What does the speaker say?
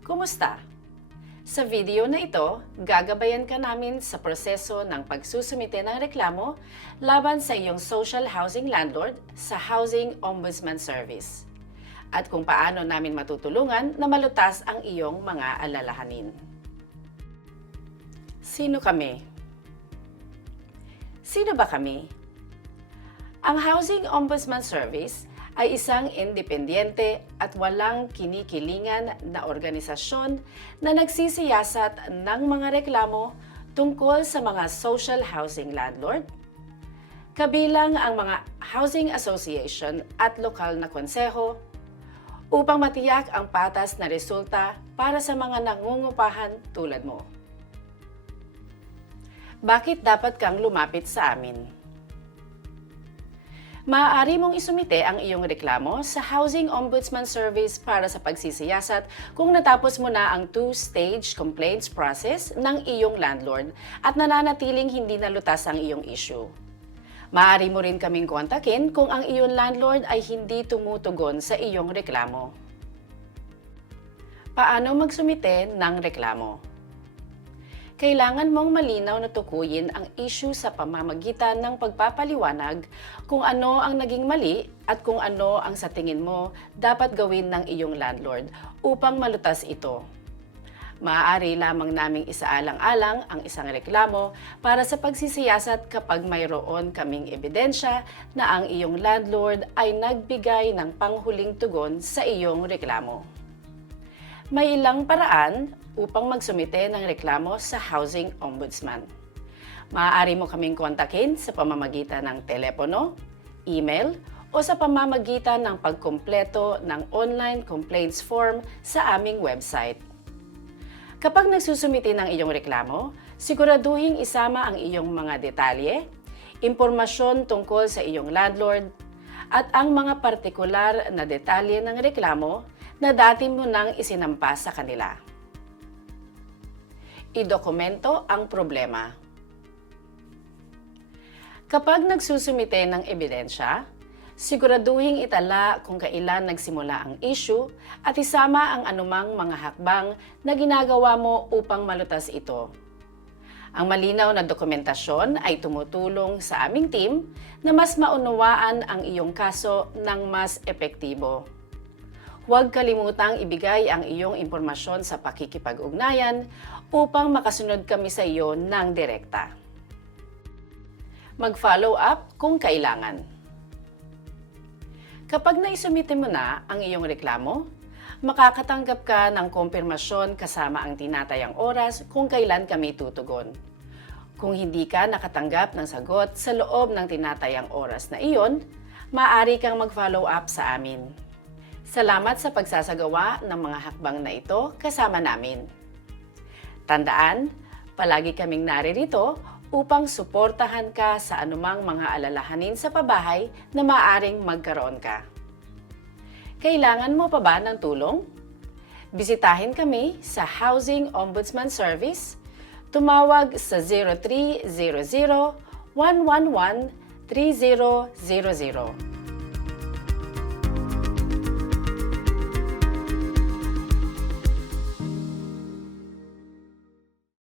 Kumusta? Sa video na ito, gagabayan ka namin sa proseso ng pagsusumite ng reklamo laban sa iyong social housing landlord sa Housing Ombudsman Service at kung paano namin matutulungan na malutas ang iyong mga alalahanin. Sino kami? Sino ba kami? Ang Housing Ombudsman Service ay isang independyente at walang kinikilingan na organisasyon na nagsisiyasat ng mga reklamo tungkol sa mga social housing landlord, kabilang ang mga housing association at lokal na konseho, upang matiyak ang patas na resulta para sa mga nangungupahan tulad mo. Bakit dapat kang lumapit sa amin? Maaari mong isumite ang iyong reklamo sa Housing Ombudsman Service para sa pagsisiyasat kung natapos mo na ang two-stage complaints process ng iyong landlord at nananatiling hindi nalutas ang iyong issue. Maaari mo rin kaming kontakin kung ang iyong landlord ay hindi tumutugon sa iyong reklamo. Paano magsumite ng reklamo? Kailangan mong malinaw na tukuyin ang issue sa pamamagitan ng pagpapaliwanag kung ano ang naging mali at kung ano ang sa tingin mo dapat gawin ng iyong landlord upang malutas ito. Maaari lamang naming isaalang-alang ang isang reklamo para sa pagsisiyasat kapag mayroon kaming ebidensya na ang iyong landlord ay nagbigay ng panghuling tugon sa iyong reklamo. May ilang paraan upang magsumite ng reklamo sa Housing Ombudsman. Maaari mo kaming kontakin sa pamamagitan ng telepono, email, o sa pamamagitan ng pagkumpleto ng online complaints form sa aming website. Kapag nagsusumite ng iyong reklamo, siguraduhing isama ang iyong mga detalye, impormasyon tungkol sa iyong landlord, at ang mga partikular na detalye ng reklamo na dati mo nang isinampa sa kanila. Idokumento ang problema. Kapag nagsusumite ng ebidensya, siguraduhing itala kung kailan nagsimula ang issue at isama ang anumang mga hakbang na ginagawa mo upang malutas ito. Ang malinaw na dokumentasyon ay tumutulong sa aming team na mas maunawaan ang iyong kaso ng mas epektibo. Huwag kalimutang ibigay ang iyong impormasyon sa pakikipag-ugnayan upang makasunod kami sa iyo ng direkta. Mag-follow up kung kailangan. Kapag naisumite mo na ang iyong reklamo, makakatanggap ka ng kumpirmasyon kasama ang tinatayang oras kung kailan kami tutugon. Kung hindi ka nakatanggap ng sagot sa loob ng tinatayang oras na iyon, maaari kang mag-follow up sa amin. Salamat sa pagsasagawa ng mga hakbang na ito kasama namin. Tandaan, palagi kaming naririto upang suportahan ka sa anumang mga alalahanin sa pabahay na maaaring magkaroon ka. Kailangan mo pa ba ng tulong? Bisitahin kami sa Housing Ombudsman Service. Tumawag sa 0300 111 3000.